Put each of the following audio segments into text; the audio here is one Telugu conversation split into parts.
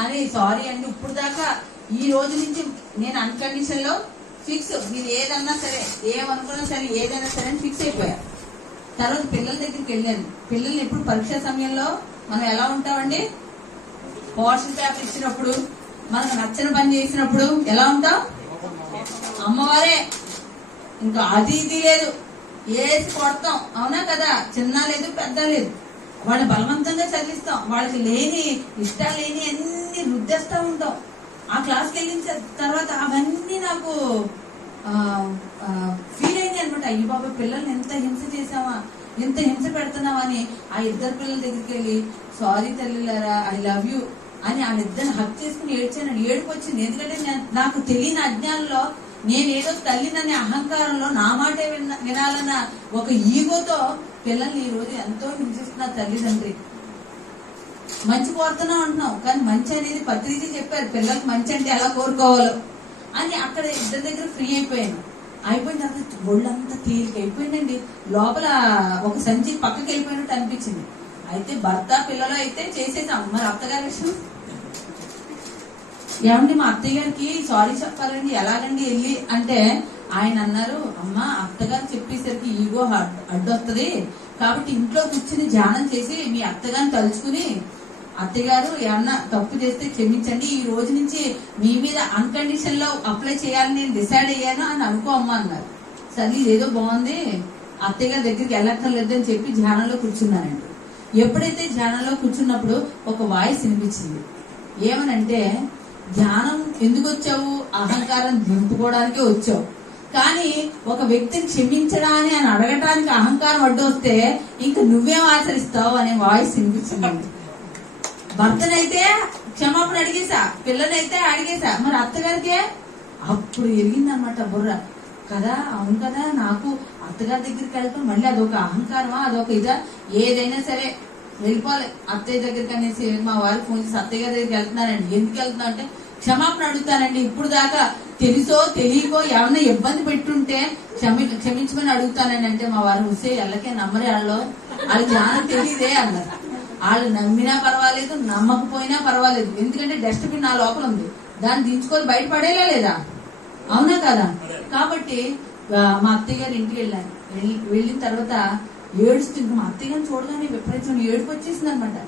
అని సారీ అండి ఇప్పుడు దాకా ఈ రోజు నుంచి నేను అన్కండిషన్ లో ఫిక్స్, మీరు ఏదన్నా సరే ఏమనుకున్నా సరే ఏదైనా సరే అని ఫిక్స్ అయిపోయా. తర్వాత పిల్లల దగ్గరికి వెళ్ళాను. పిల్లల్ని ఎప్పుడు పరీక్షా సమయంలో మనం ఎలా ఉంటామండి, పోర్షన్ పేపర్ ఇచ్చినప్పుడు మనకు నచ్చిన పని చేసినప్పుడు ఎలా ఉంటాం, అమ్మవారే ఇంకా అది ఇది లేదు ఏసి కొడతాం, అవునా కదా, చిన్న లేదు పెద్ద లేదు, వాళ్ళని బలవంతంగా చదివిస్తాం, వాళ్ళకి లేని ఇష్టాలు లేని అన్ని రుద్దేస్తా ఉంటాం. ఆ క్లాస్కి వెళ్ళిన తర్వాత అవన్నీ నాకు ఫీల్ అయింది అనమాట. అయ్యి బాబా పిల్లల్ని ఎంత హింస చేసావా, ఎంత హింస పెడుతున్నావా అని ఆ ఇద్దరు పిల్లల దగ్గరికి వెళ్ళి సారీ తల్లిలారా ఐ లవ్ యూ అని వాళ్ళిద్దరిని హక్ చేసుకుని ఏడ్చాను. ఏడుపు వచ్చింది. ఎందుకంటే నాకు తెలియని అజ్ఞానంలో నేనేదో తల్లిననే అహంకారంలో నా మాటే వినాలన్న ఒక ఈగోతో పిల్లల్ని ఈ రోజు ఎంతో హింసిస్తున్న తల్లిదండ్రి. మంచి కోరుతున్నాం అంటున్నాం, కానీ మంచి అనేది పత్రిజీ చెప్పారు పిల్లలకు మంచి అంటే ఎలా కోరుకోవాలో అని. అక్కడ ఇద్దరి దగ్గర ఫ్రీ అయిపోయాను. అయిపోయిన తర్వాత ఒళ్ళంతా తేలిక అయిపోయిందండి. లోపల ఒక సంచి పక్కకి వెళ్ళిపోయినట్టు అనిపించింది. అయితే భర్త పిల్లలు అయితే చేసేసాం. మరి అత్తగారి విషయం ఏమండి, మా అత్తయ్య గారికి సారీ చెప్పాలండి, ఎలాగండి వెళ్ళి అంటే ఆయన అన్నారు, అమ్మ అత్తగారు చెప్పేసరికి ఈగో అడ్డొస్తుంది కాబట్టి ఇంట్లో కూర్చుని ధ్యానం చేసి మీ అత్తగారిని తలుచుకుని అత్తగారు ఏమన్నా తప్పు చేస్తే క్షమించండి, ఈ రోజు నుంచి మీ మీద అన్కండిషన్ లో అప్లై చేయాలని నేను డిసైడ్ అయ్యాను అని అనుకో అమ్మ అన్నారు. సరే ఇదేదో బాగుంది, అత్తగారి దగ్గరికి వెళ్ళక్కర్లేదు అని చెప్పి ధ్యానంలో కూర్చున్నానండి. ఎప్పుడైతే ధ్యానంలో కూర్చున్నప్పుడు ఒక వాయిస్ వినిపించింది. ఏమనంటే, ధ్యానం ఎందుకు వచ్చావు, అహంకారం దింపుకోవడానికే వచ్చావు, కానీ ఒక వ్యక్తిని క్షమించడాని అని అడగటానికి అహంకారం అడ్డు వస్తే ఇంకా నువ్వేం ఆచరిస్తావు అనే వాయిస్ వినిపించింది. భర్తనైతే క్షమాపణ అడిగేసా, పిల్లనైతే అడిగేసా, మరి అత్తగారికే అప్పుడు ఎరిగిందనమాట బుర్ర. కదా అవును కదా, నాకు అత్తగారి దగ్గరికి వెళ్తాం మళ్ళీ అదొక అహంకారమా, అదొక ఇదా, ఏదైనా సరే వెళ్ళిపోవాలి అత్తయ్య దగ్గరికి అనేసి మా వారికి ఫోన్ చేసి అత్తయ్య గారి దగ్గరికి వెళ్తున్నానండి. ఎందుకు వెళ్తున్నా అంటే క్షమాపణ అడుగుతానండి, ఇప్పుడు దాకా తెలుసో తెలియకో ఏమన్నా ఇబ్బంది పెట్టుంటే క్షమించమని అడుగుతానండి. అంటే మా వారు వస్తే ఎల్లకే నమ్మరే, వాళ్ళు జ్ఞానం తెలియదే అన్నారు. వాళ్ళు నమ్మినా పర్వాలేదు నమ్మకపోయినా పర్వాలేదు, ఎందుకంటే డస్ట్బిన్ నా లోపల ఉంది, దాన్ని దించుకొని బయటపడేలా లేదా, అవునా కదా. కాబట్టి మా అత్తయ్య గారి ఇంటికి వెళ్ళాను. వెళ్ళిన తర్వాత ఏడుస్తుంది. మా అత్తయ్య గారిని చూడగానే విపరీతం ఏడుపు వచ్చేసింది అనమాట.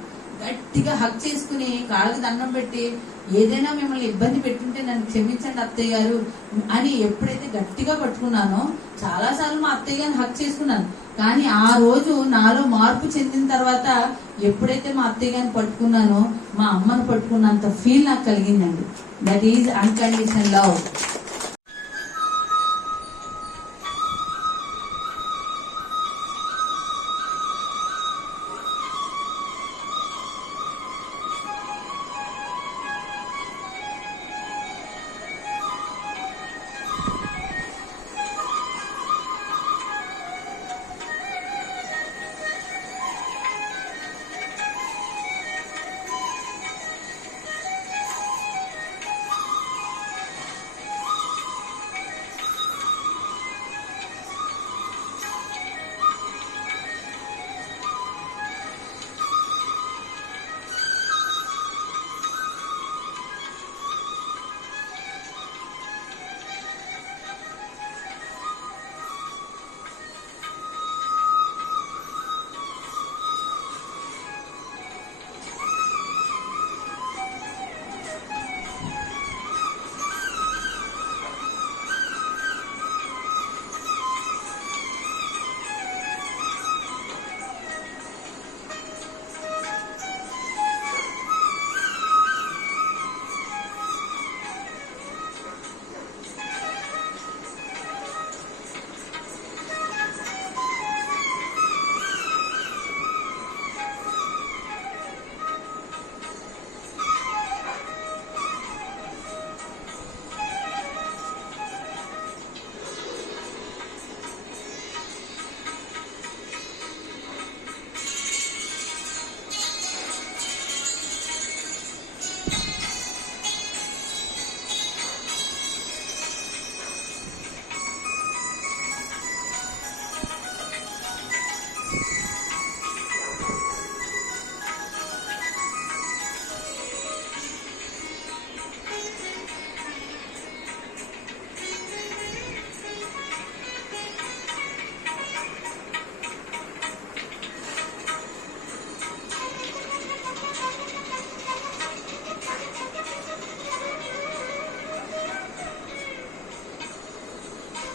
గట్టిగా హక్ చేసుకుని కాళ్ళకి దండం పెట్టి ఏదైనా మిమ్మల్ని ఇబ్బంది పెట్టుంటే నన్ను క్షమించండి అత్తయ్య గారు అని ఎప్పుడైతే గట్టిగా పట్టుకున్నానో, చాలా సార్లు మా అత్తయ్య గారిని హక్ చేసుకున్నాను, కానీ ఆ రోజు నాలో మార్పు చెందిన తర్వాత ఎప్పుడైతే మా అత్తయ్య గారిని పట్టుకున్నానో మా అమ్మను పట్టుకున్నంత ఫీల్ నాకు కలిగిందండి. That is unconditional love.